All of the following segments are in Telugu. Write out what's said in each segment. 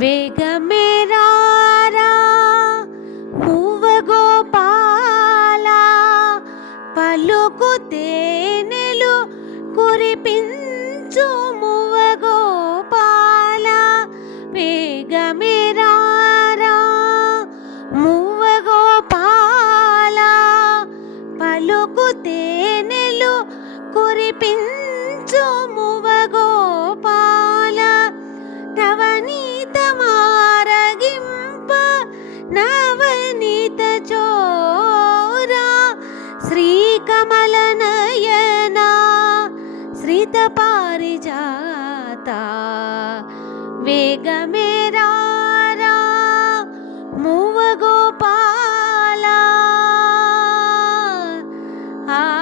వేగమేరారా రారా గోపాలా పలుకు తేనెలు కురిపించు పారిజాత. వేగమే రారా మూవ గోపాల. ఆ.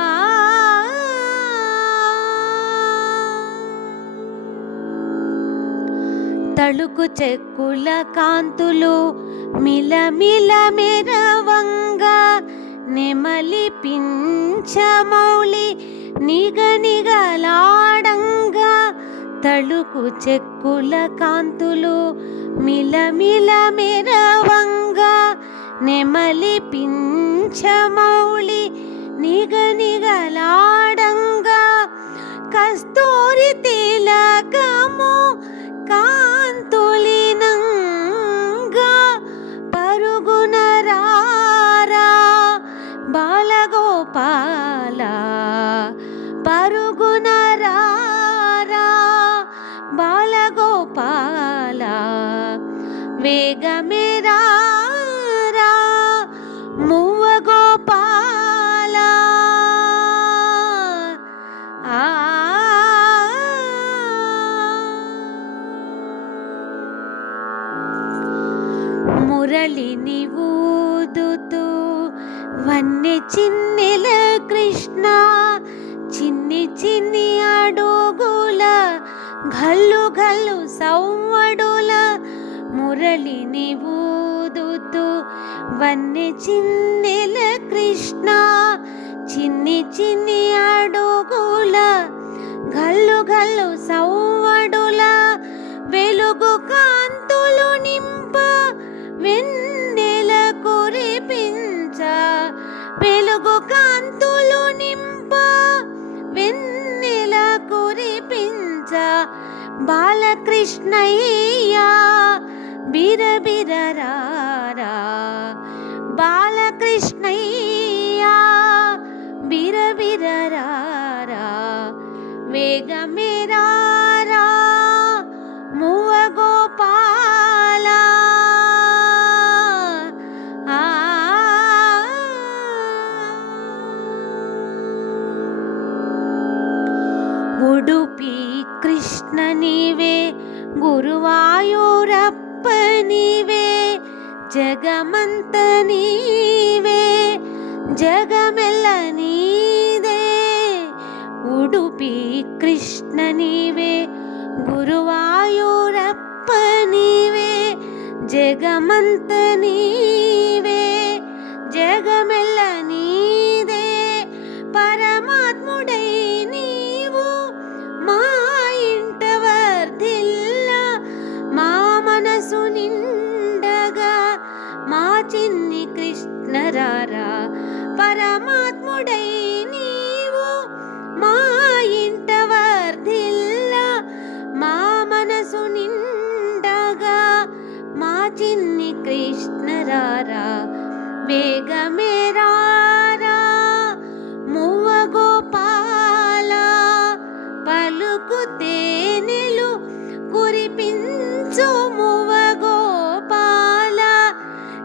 తళుకు చెక్కుల కాంతులు మిలమిల మెరవంగా నెమలి పించమౌళి నిగనిగలాడంగా తళుకు చెక్కుల కాంతులు మిలమిల మెరవంగా నెమలి పించమౌళి నిగనిగలాడంగా కస్తూరి వేగమే మువ్వ గోపాల. మురళిని ఊదుతూ వన్నె చిన్నెల కృష్ణ చిన్ని చిన్ని అడుగుల గల్లు గల్లు సౌ మురళి ఊదుతూ వన్నె చిన్నెల కృష్ణ చిన్ని చిన్ని అడుగుల గల్లు గల్లు సౌవడుల వెలుగు కాంతులు నింప వెన్నెల కురిపించ వెలుగు కాంతులు నింప వెన్నెల కురిపించ బాలకృష్ణయ్య బిరబిరరారా బాలకృష్ణయ్యా బిరబిరరారా మేఘమేరారా రారా గోపాల. ఆ. ఉడుపి కృష్ణ నీవే గురువాయో నీవే జగమంత నీవే జగమెల్ల నీదే. ఉడుపి కృష్ణ నీవే గురువాయూరప్ప నీవే జగమంత నీవే. కృష్ణరారా వేగమే రారా మువ్వ గోపాల పలుకు తేనెలు కురిపించు మువ్వ గోపాల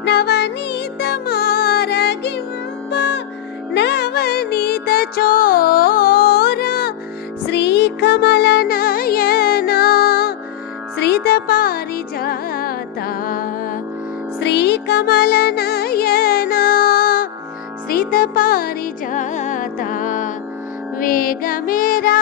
నవనీత మారగింప నవనీత చోర శ్రీకమల నయన శ్రీత పారిజాతా पारिजाता। वेगमेरा